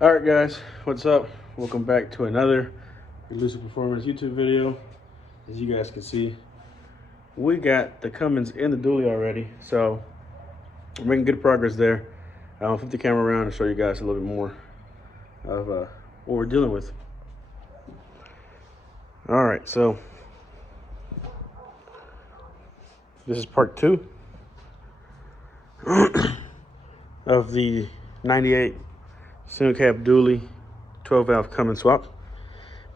All right, guys, what's up? Welcome back to another Elusive Performance YouTube video. As you guys can see, we got the Cummins in the dually already, so we're making good progress there. I'll flip the camera around and show you guys a little bit more of what we're dealing with. All right, so this is part 2 of the 98 single cab dually 12 valve Cummins swap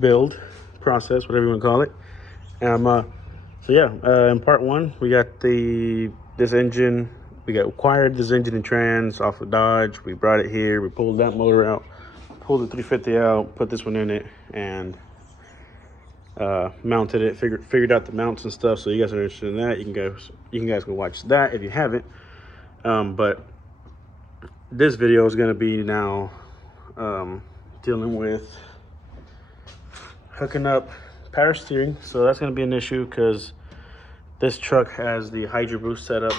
build process, whatever you want to call it. In part 1 we got this engine. We acquired this engine and trans off of Dodge. We brought it here. We pulled that motor out, pulled the 350 out, put this one in it, and mounted it. Figured out the mounts and stuff. So you guys are interested in that, you can guys go watch that if you haven't. But this video is going to be now dealing with hooking up power steering. So that's going to be an issue because this truck has the Hydro Boost setup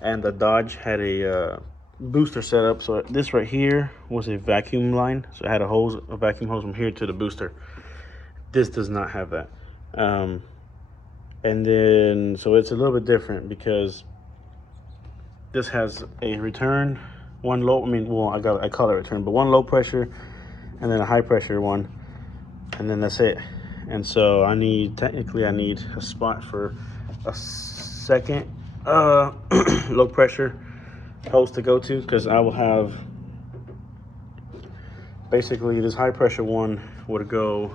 and the Dodge had a booster setup. So this right here was a vacuum line, so it had a vacuum hose from here to the booster. This does not have that. And then so it's a little bit different because this has a return, one low, I call it return, but one low pressure and then a high pressure one, and then that's it. And so technically I need a spot for a second low pressure hose to go to, because I will have basically this high pressure one would go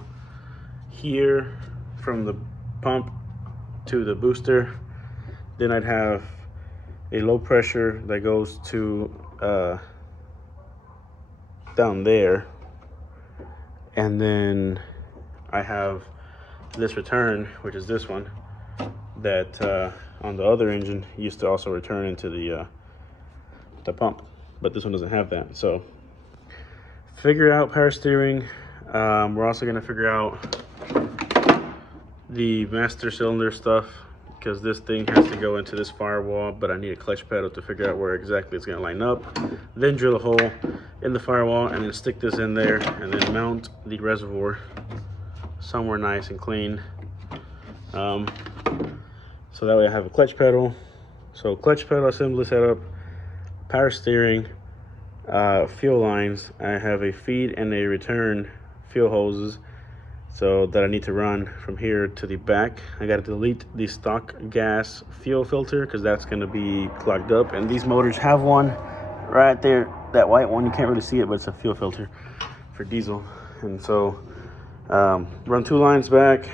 here from the pump to the booster. Then I'd have a low pressure that goes to down there, and then I have this return, which is this one, that on the other engine used to also return into the pump, but this one doesn't have that. So figure out power steering. We're also going to figure out the master cylinder stuff, because this thing has to go into this firewall, but I need a clutch pedal to figure out where exactly it's going to line up. Then drill a hole in the firewall and then stick this in there, and then mount the reservoir somewhere nice and clean. So that way I have a clutch pedal. So clutch pedal assembly setup, power steering, fuel lines. I have a feed and a return fuel hoses, so that I need to run from here to the back. I got to delete the stock gas fuel filter because that's going to be clogged up, and these motors have one right there, that white one. You can't really see it, but it's a fuel filter for diesel. And so run 2 lines back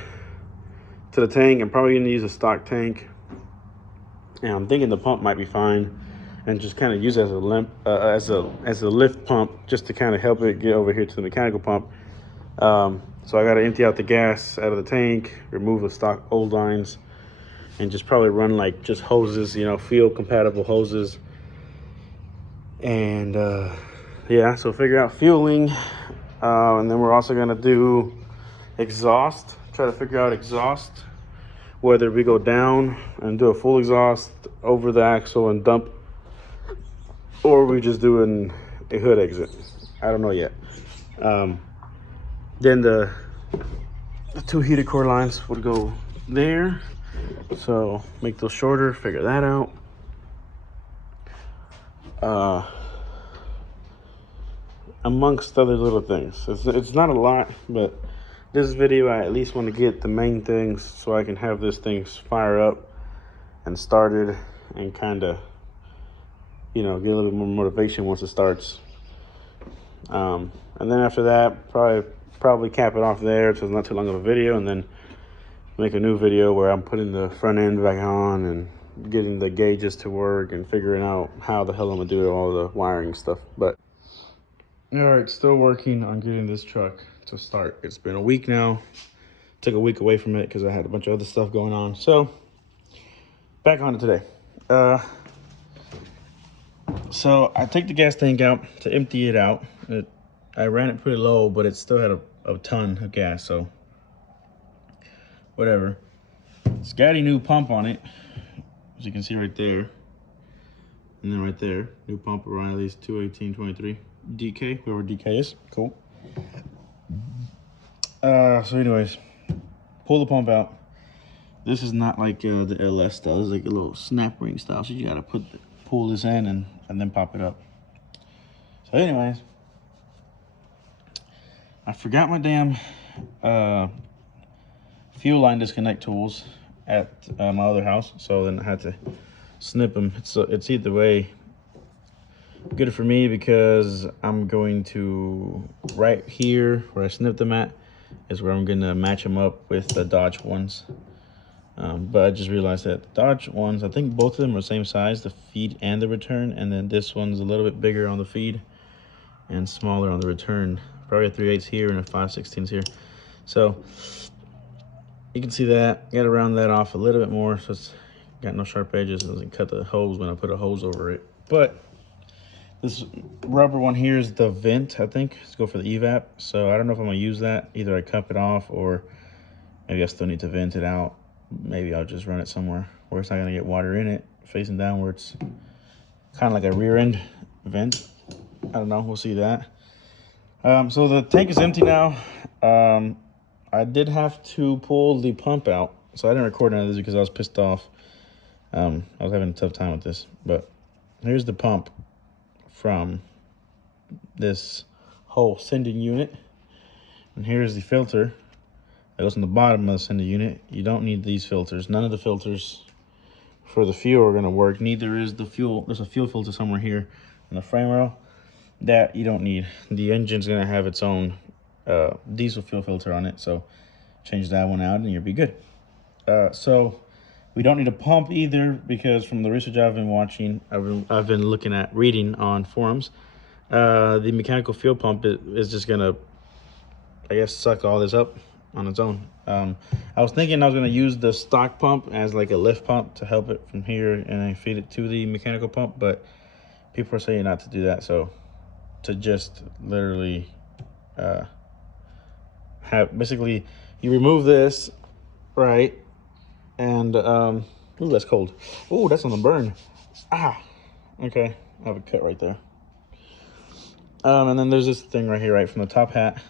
to the tank. I'm probably going to use a stock tank, and I'm thinking the pump might be fine, and just kind of use it as a lift pump, just to kind of help it get over here to the mechanical pump. So I got to empty out the gas out of the tank, remove the stock old lines, and just probably run like just hoses, field compatible hoses. And so figure out fueling, and then we're also gonna do exhaust. Try to figure out exhaust, whether we go down and do a full exhaust over the axle and dump, or we just do a hood exit. I don't know yet. Then the 2 heated core lines would go there, so make those shorter, figure that out. Amongst other little things. It's not a lot, but this video I at least want to get the main things so I can have this thing fire up and started, and kind of get a little bit more motivation once it starts. And then after that, probably cap it off there so it's not too long of a video, and then make a new video where I'm putting the front end back on and getting the gauges to work and figuring out how the hell I'm gonna do all the wiring stuff. But all right, still working on getting this truck to start. It's been a week now. Took a week away from it because I had a bunch of other stuff going on. So back on it today. So I take the gas tank out to empty it out. I ran it pretty low, but it still had a ton of gas, so whatever. It's got a new pump on it, as you can see right there. And then right there, new pump, O'Reilly's 21823. DK, whoever DK is. Cool. So anyways, pull the pump out. This is not like the LS style. It's like a little snap ring style. So you gotta pull this in and then pop it up. So anyways, I forgot my damn fuel line disconnect tools at my other house. So then I had to snip them. It's either way good for me because I'm going to, right here where I snipped them at is where I'm gonna match them up with the Dodge ones. But I just realized that the Dodge ones, I think both of them are the same size, the feed and the return, and then this one's a little bit bigger on the feed and smaller on the return. Probably a 3/8 here and a 5/16 here. So you can see that. Got to round that off a little bit more so it's got no sharp edges. It doesn't cut the hose when I put a hose over it. But this rubber one here is the vent, I think. Let's go for the evap. So I don't know if I'm gonna use that. Either I cup it off or maybe I still need to vent it out. Maybe I'll just run it somewhere where it's not gonna get water in it, facing downwards. Kind of like a rear end vent. I don't know, we'll see that. So the tank is empty now. I did have to pull the pump out. So I didn't record none of this because I was pissed off. I was having a tough time with this. But here's the pump from this whole sending unit. And here's the filter that goes on the bottom of the sending unit. You don't need these filters. None of the filters for the fuel are going to work. Neither is the fuel. There's a fuel filter somewhere here in the frame rail that you don't need. The engine's going to have its own diesel fuel filter on it. So change that one out and you'll be good. So we don't need a pump either because from the research I've been watching, I've been looking at reading on forums, the mechanical fuel pump is just gonna, I guess, suck all this up on its own. I was thinking I was gonna use the stock pump as like a lift pump to help it from here and then feed it to the mechanical pump, but people are saying not to do that. So to just literally have, basically you remove this, right? And ooh, that's cold. Ooh, that's on the burn. Okay, I have a cut right there. And then there's this thing right here, right from the top hat,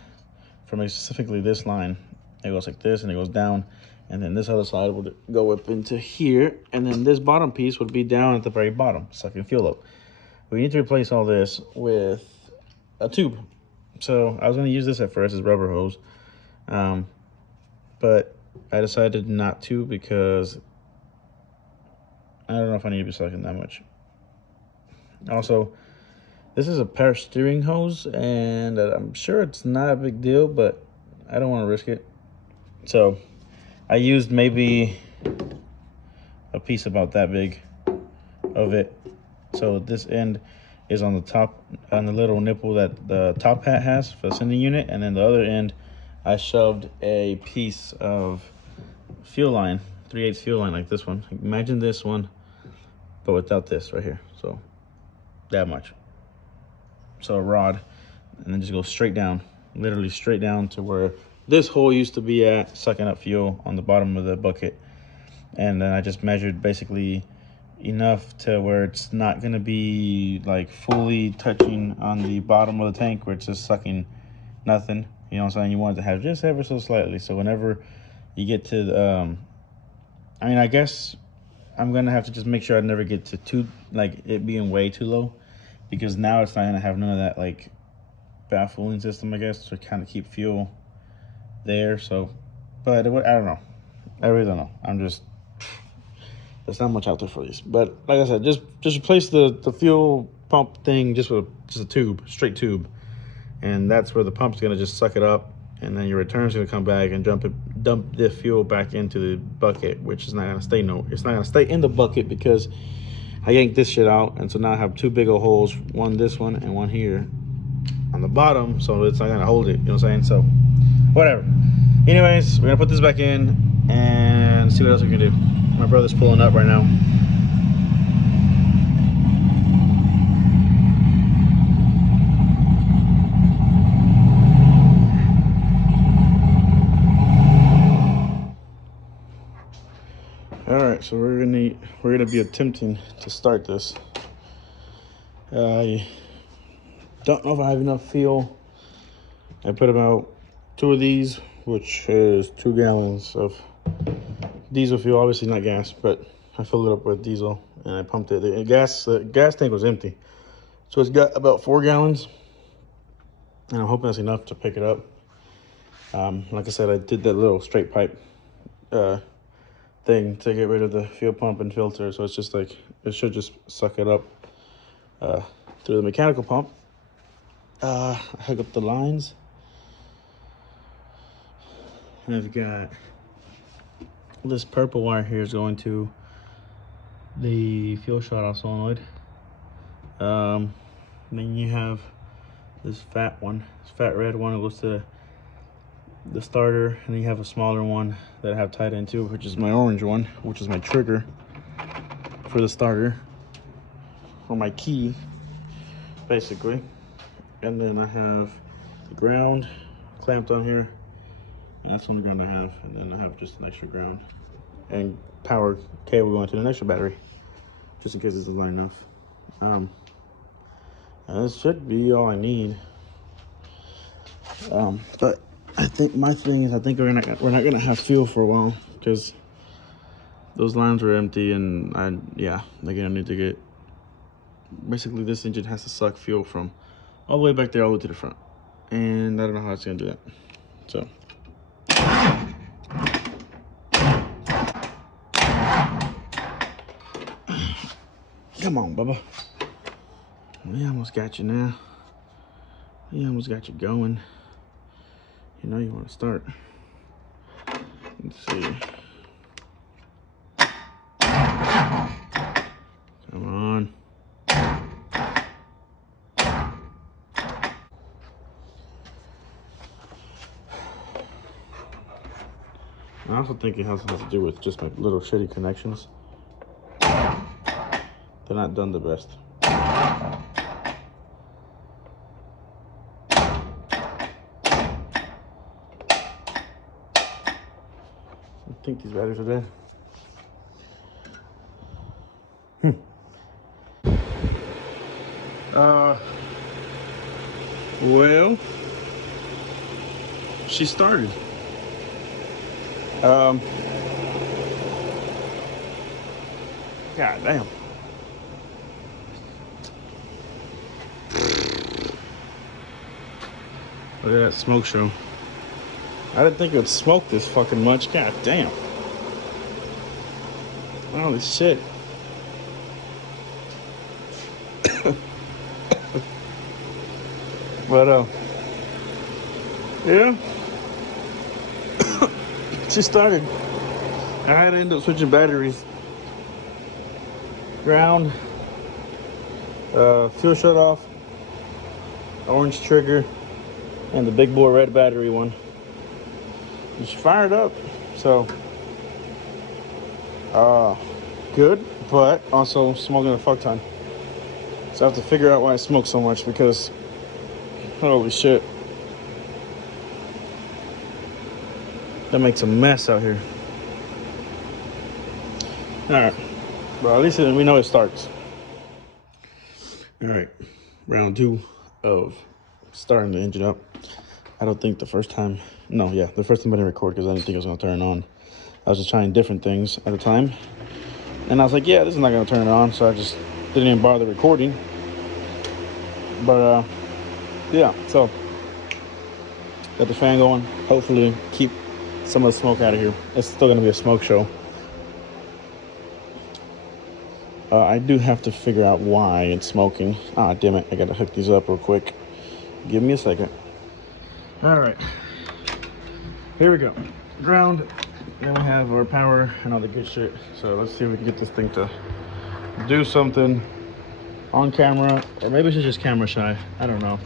from specifically this line. It goes like this, and it goes down, and then this other side would go up into here, and then this bottom piece would be down at the very bottom, sucking fuel up. We need to replace all this with a tube. So I was going to use this at first as rubber hose, but I decided not to because I don't know if I need to be sucking that much. Also, this is a power steering hose, and I'm sure it's not a big deal, but I don't want to risk it. So I used maybe a piece about that big of it. So this end is on the top, on the little nipple that the top hat has for the sending unit, and then the other end I shoved a piece of fuel line, 3/8 fuel line like this one. Imagine this one, but without this right here. So that much. So a rod, and then just go straight down, literally straight down to where this hole used to be at, sucking up fuel on the bottom of the bucket. And then I just measured basically enough to where it's not gonna be like fully touching on the bottom of the tank where it's just sucking nothing. You know what I'm saying? You want it to have just ever so slightly. So whenever you get to the, I mean, I guess I'm gonna have to just make sure I never get to too, like it being way too low, because now it's not gonna have none of that like baffling system, I guess, to kind of keep fuel there. So, but I don't know. I really don't know. I'm just, there's not much out there for these. But like I said, just replace the fuel pump thing just with just a tube, straight tube, and that's where the pump's gonna just suck it up, and then your return's gonna come back and dump the fuel back into the bucket, which is not gonna stay it's not gonna stay in the bucket because I yanked this shit out, and so now I have two big old holes, one this one and one here on the bottom, so it's not gonna hold it. You know what I'm saying? So whatever. Anyways, we're gonna put this back in and see what else we can do. My brother's pulling up right now. All right, so we're gonna be attempting to start this. Don't know if I have enough fuel. I put about 2 of these, which is 2 gallons of diesel fuel. Obviously not gas, but I filled it up with diesel and I pumped it. The gas tank was empty, so it's got about 4 gallons, and I'm hoping that's enough to pick it up. Like I said, I did that little straight pipe thing to get rid of the fuel pump and filter, so it's just like it should just suck it up through the mechanical pump. I hook up the lines. I've got this purple wire here is going to the fuel shut off solenoid. Then you have this fat red one that goes to the starter, and then you have a smaller one that I have tied into, which is my orange one, which is my trigger for the starter, or my key, basically. And then I have the ground clamped on here, and that's the only ground I have. And then I have just an extra ground and power cable going to an extra battery, just in case this is not enough. This should be all I need. But I think my thing is, I think we're not gonna have fuel for a while, because those lines were empty, and they're gonna need to get. Basically, this engine has to suck fuel from all the way back there all the way to the front, and I don't know how it's gonna do that. So. Come on, Bubba. We almost got you now. We almost got you going. You know you want to start. Let's see. Come on. I also think it has to do with just my little shitty connections. They're not done the best. I think these batteries are dead. Well, she started. God damn. Look at that smoke show. I didn't think it would smoke this fucking much. God damn. Holy shit. But yeah. She started. I had to end up switching batteries. Ground, fuel shut off, orange trigger, and the big boy red battery one. And she fired up, so good, but also smoking a fuck ton. So I have to figure out why I smoke so much, because holy shit, that makes a mess out here. All right, well, at least we know it starts. All right, round 2 of starting the engine up. I don't think the first time I didn't record because I didn't think it was gonna turn on. I was just trying different things at the time, and I was like, yeah, this is not gonna turn it on, so I just didn't even bother recording. But yeah, so got the fan going. Hopefully keep some of the smoke out of here. It's still gonna be a smoke show. I do have to figure out why it's smoking. Ah, damn it, I gotta hook these up real quick. Give me a second. All right, here we go. Ground, then we have our power and all the good shit. So let's see if we can get this thing to do something on camera, or maybe it's just camera shy. I don't know.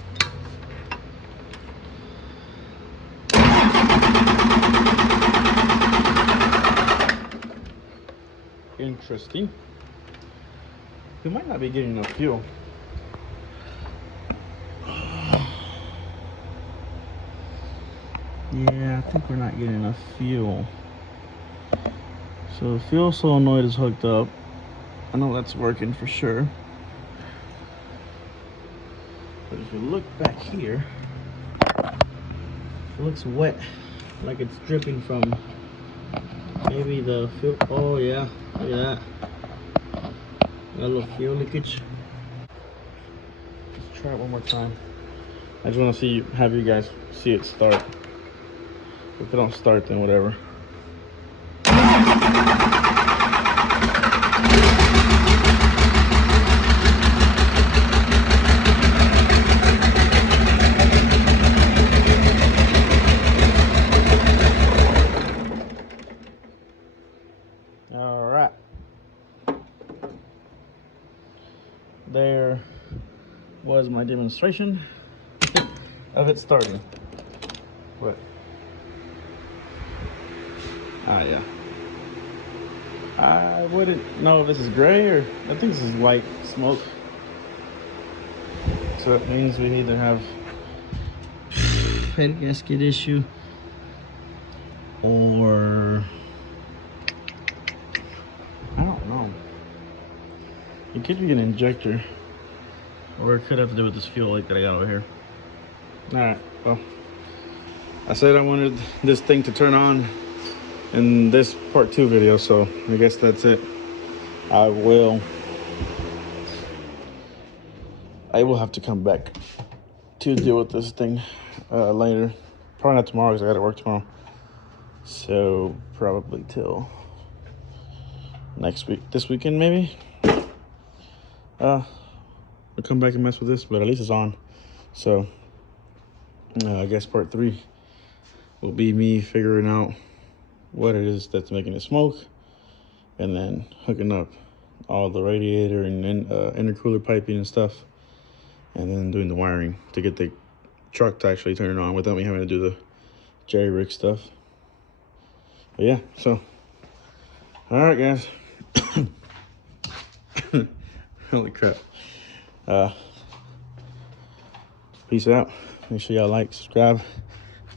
Interesting. We might not be getting enough fuel. Yeah, I think we're not getting enough fuel. So the fuel solenoid is hooked up. I know that's working for sure. But if you look back here, it looks wet, like it's dripping from maybe the fuel. Oh yeah, look at that. Got a little fuel leakage. Let's try it one more time. I just want to see, have you guys see it start. If it don't start, then whatever. All right. There was my demonstration of it starting. What? Ah, yeah. I wouldn't know if this is gray or I think this is white smoke. So it means we either have head gasket issue or I don't know. It could be an injector, or it could have to do with this fuel leak that I got over here. All right, well, I said I wanted this thing to turn on in this part 2 video, so I guess that's it. I will have to come back to deal with this thing later. Probably not tomorrow because I got to work tomorrow. So probably till next week, this weekend maybe. I'll come back and mess with this, but at least it's on. So I guess part 3 will be me figuring out what it is that's making it smoke, and then hooking up all the radiator and intercooler piping and stuff, and then doing the wiring to get the truck to actually turn it on without me having to do the jerry rig stuff. But yeah, so all right, guys. Holy crap. Peace out. Make sure y'all like, subscribe,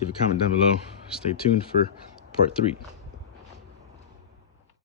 leave a comment down below. Stay tuned for part 3.